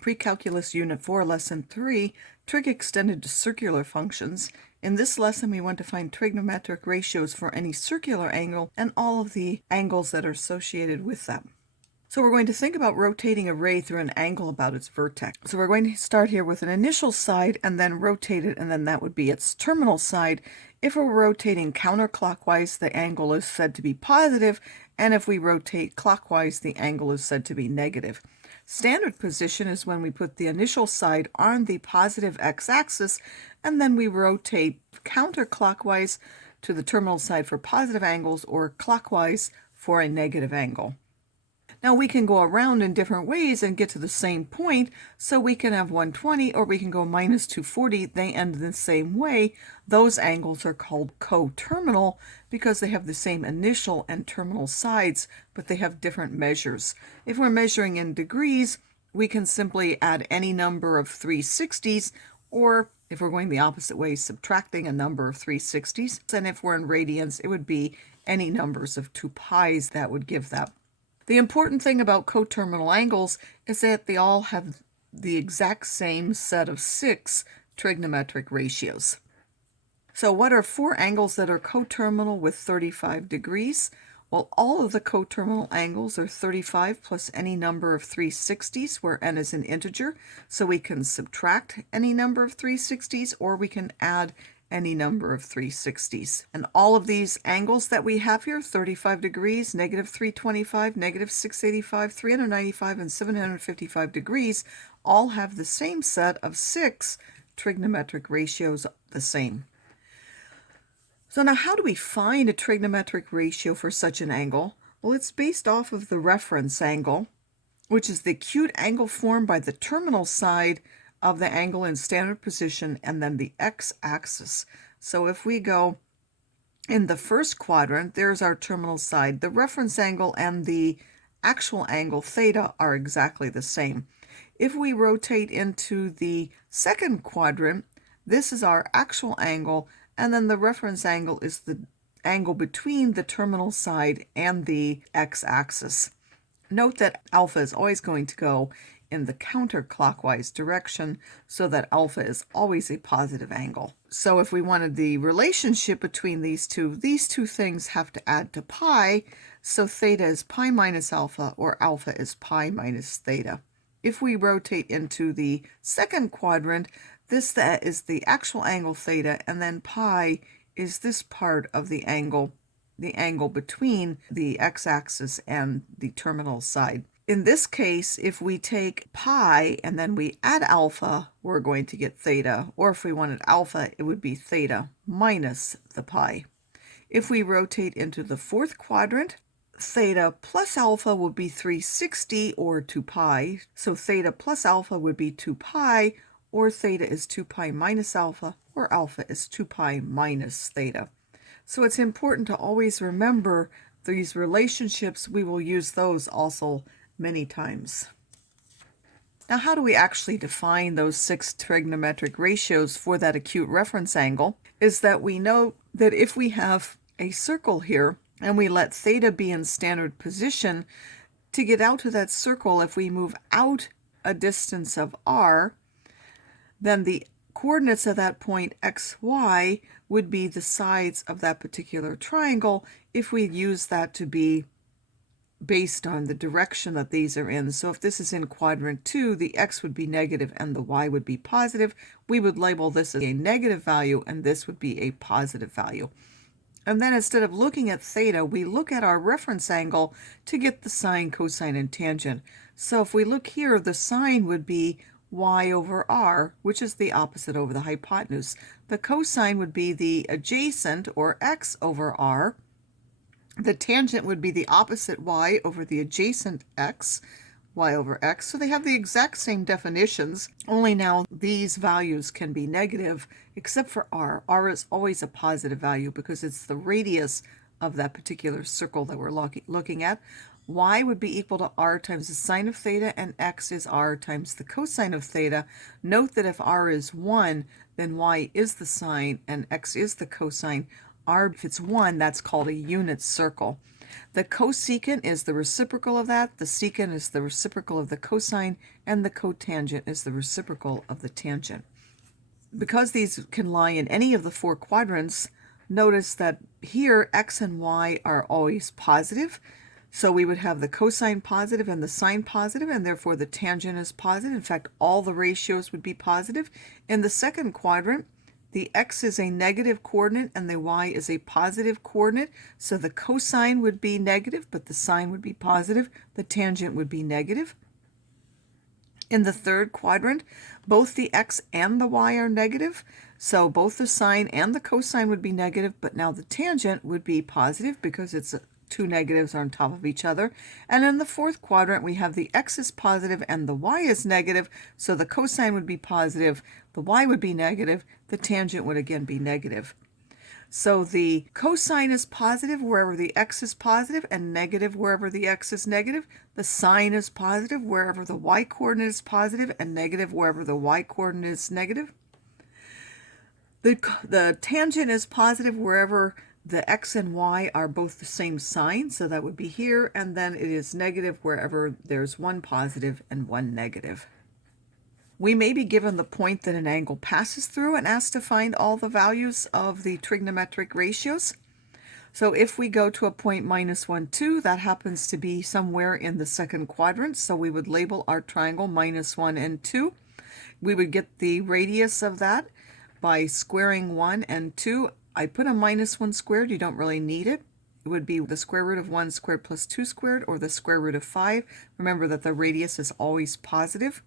Pre-Calculus Unit 4, Lesson 3, Trig extended to circular functions. In this lesson, we want to find trigonometric ratios for any circular angle and all of the angles that are associated with them. So we're going to think about rotating a ray through an angle about its vertex. So we're going to start here with an initial side and then rotate it, and then that would be its terminal side. If we're rotating counterclockwise, the angle is said to be positive, and if we rotate clockwise, the angle is said to be negative. Standard position is when we put the initial side on the positive x-axis, and then we rotate counterclockwise to the terminal side for positive angles or clockwise for a negative angle. Now we can go around in different ways and get to the same point, so we can have 120 or we can go minus 240. They end the same way. Those angles are called coterminal because they have the same initial and terminal sides, but they have different measures. If we're measuring in degrees, we can simply add any number of 360s, or if we're going the opposite way, subtracting a number of 360s. And if we're in radians, it would be any numbers of 2 pi's that would give that. The important thing about coterminal angles is that they all have the exact same set of 6 trigonometric ratios. So what are 4 angles that are coterminal with 35 degrees? Well, all of the coterminal angles are 35 plus any number of 360s, where n is an integer. So we can subtract any number of 360s, or we can add any number of 360s. And all of these angles that we have here, 35 degrees, negative 325, negative 685, 395, and 755 degrees, all have the same set of 6 trigonometric ratios, the same. So now how do we find a trigonometric ratio for such an angle? Well, it's based off of the reference angle, which is the acute angle formed by the terminal side of the angle in standard position and then the x-axis. So if we go in the first quadrant, there's our terminal side. The reference angle and the actual angle theta are exactly the same. If we rotate into the second quadrant, this is our actual angle, and then the reference angle is the angle between the terminal side and the x-axis. Note that alpha is always going to go in the counterclockwise direction, so that alpha is always a positive angle. So if we wanted the relationship between these two things have to add to pi, so theta is pi minus alpha, or alpha is pi minus theta. If we rotate into the second quadrant, this is the actual angle theta, and then pi is this part of the angle between the x-axis and the terminal side. In this case, if we take pi and then we add alpha, we're going to get theta. Or if we wanted alpha, it would be theta minus the pi. If we rotate into the fourth quadrant, theta plus alpha would be 360 or 2 pi. So theta plus alpha would be 2 pi, or theta is 2 pi minus alpha, or alpha is 2 pi minus theta. So it's important to always remember these relationships. We will use those also many times. Now, how do we actually define those 6 trigonometric ratios for that acute reference angle? Is that we know that if we have a circle here and we let theta be in standard position, to get out to that circle, if we move out a distance of r, then the coordinates of that point x, y would be the sides of that particular triangle if we use that to be based on the direction that these are in. So if this is in quadrant 2, the x would be negative and the y would be positive. We would label this as a negative value and this would be a positive value. And then instead of looking at theta, we look at our reference angle to get the sine, cosine, and tangent. So if we look here, the sine would be y over r, which is the opposite over the hypotenuse. The cosine would be the adjacent, or x over r. The tangent would be the opposite y over the adjacent x, y over x. So they have the exact same definitions, only now these values can be negative, except for r. R is always a positive value because it's the radius of that particular circle that we're looking at. Y would be equal to r times the sine of theta, and x is r times the cosine of theta. Note that if r is 1, then y is the sine and x is the cosine. R, if it's 1, that's called a unit circle. The cosecant is the reciprocal of that, the secant is the reciprocal of the cosine, and the cotangent is the reciprocal of the tangent. Because these can lie in any of the four quadrants, notice that here x and y are always positive. So we would have the cosine positive and the sine positive, and therefore the tangent is positive. In fact, all the ratios would be positive. In the second quadrant, the x is a negative coordinate and the y is a positive coordinate. So the cosine would be negative, but the sine would be positive. The tangent would be negative. In the third quadrant, both the x and the y are negative, so both the sine and the cosine would be negative, but now the tangent would be positive because it's two negatives on top of each other. And in the fourth quadrant, we have the x is positive and the y is negative, so the cosine would be positive, the y would be negative, the tangent would again be negative. So the cosine is positive wherever the x is positive and negative wherever the x is negative. The sine is positive wherever the y coordinate is positive and negative wherever the y coordinate is negative. The tangent is positive wherever the x and y are both the same sign, so that would be here, and then it is negative wherever there's one positive and one negative. We may be given the point that an angle passes through and asked to find all the values of the trigonometric ratios. So if we go to a point -1, 2, that happens to be somewhere in the second quadrant, so we would label our triangle -1 and 2. We would get the radius of that by squaring 1 and 2. I put a -1 squared, you don't really need it. It would be the square root of 1 squared plus 2 squared, or the square root of 5. Remember that the radius is always positive.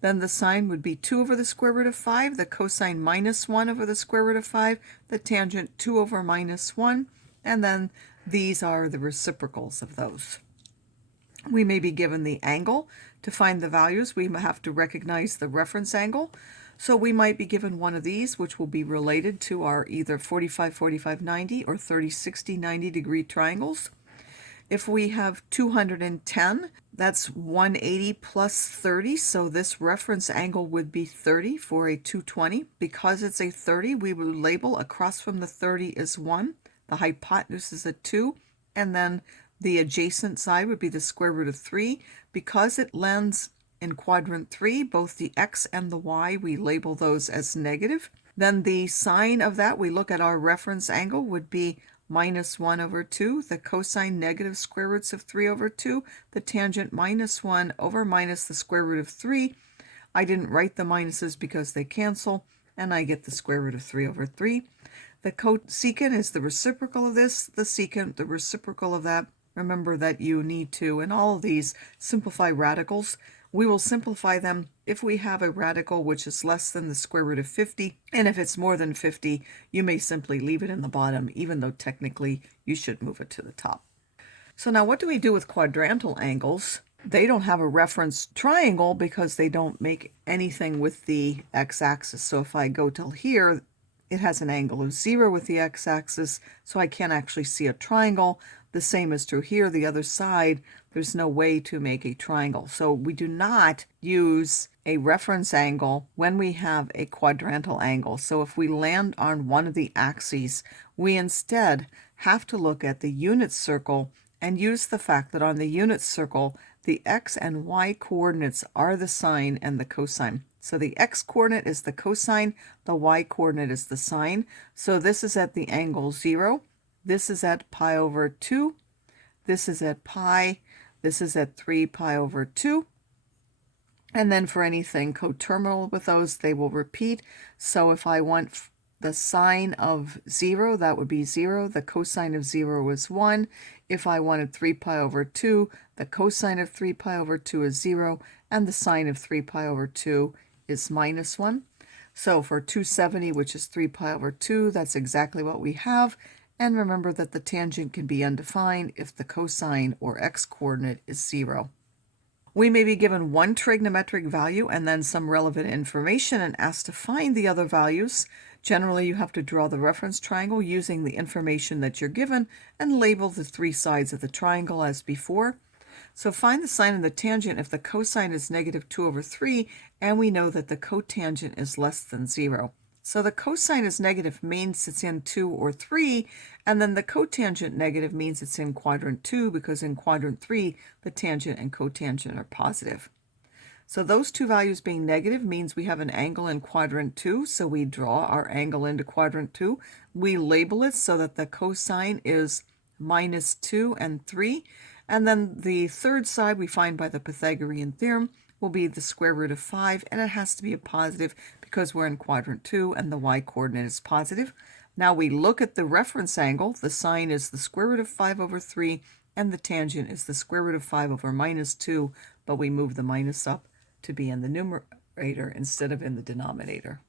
Then the sine would be 2 over the square root of 5, the cosine -1 over the square root of 5, the tangent 2 over -1, and then these are the reciprocals of those. We may be given the angle. To find the values, we have to recognize the reference angle. So we might be given one of these, which will be related to our either 45, 45, 90 or 30, 60, 90 degree triangles. If we have 210, that's 180 plus 30, so this reference angle would be 30 for a 220. Because it's a 30, we would label across from the 30 is 1, the hypotenuse is a 2, and then the adjacent side would be the square root of 3. Because it lands in quadrant 3, both the x and the y, we label those as negative. Then the sine of that, we look at our reference angle, would be -1 over 2, the cosine negative square roots of 3 over 2, the tangent -1 over minus the square root of 3. I didn't write the minuses because they cancel, and I get the square root of 3 over 3. The cosecant is the reciprocal of this, the secant the reciprocal of that. Remember that you need to, in all of these, simplify radicals. We will simplify them if we have a radical which is less than the square root of 50, and if it's more than 50, you may simply leave it in the bottom, even though technically you should move it to the top. So now what do we do with quadrantal angles? They don't have a reference triangle because they don't make anything with the x-axis. So if I go till here, it has an angle of 0 with the x-axis, so I can't actually see a triangle. The same is true here. The other side, there's no way to make a triangle. So we do not use a reference angle when we have a quadrantal angle. So if we land on one of the axes, we instead have to look at the unit circle and use the fact that on the unit circle, the x and y coordinates are the sine and the cosine. So the x coordinate is the cosine, the y coordinate is the sine. So this is at the angle 0. This is at pi over 2. This is at pi. This is at 3 pi over 2. And then for anything coterminal with those, they will repeat. So if I want the sine of 0, that would be 0. The cosine of 0 is 1. If I wanted 3 pi over 2, the cosine of 3 pi over 2 is 0. And the sine of 3 pi over 2 is -1. So for 270, which is 3 pi over 2, that's exactly what we have. And remember that the tangent can be undefined if the cosine or x-coordinate is 0. We may be given one trigonometric value and then some relevant information and asked to find the other values. Generally, you have to draw the reference triangle using the information that you're given and label the three sides of the triangle as before. So find the sine and the tangent if the cosine is -2 over 3, and we know that the cotangent is less than 0. So the cosine is negative means it's in 2 or 3, and then the cotangent negative means it's in quadrant 2 because in quadrant 3 the tangent and cotangent are positive. So those two values being negative means we have an angle in quadrant 2, so we draw our angle into quadrant 2. We label it so that the cosine is minus 2 and 3, and then the third side we find by the Pythagorean theorem will be the square root of 5, and it has to be a positive because we're in quadrant 2 and the y-coordinate is positive. Now we look at the reference angle. The sine is the square root of 5 over 3, and the tangent is the square root of 5 over minus 2, but we move the minus up to be in the numerator instead of in the denominator.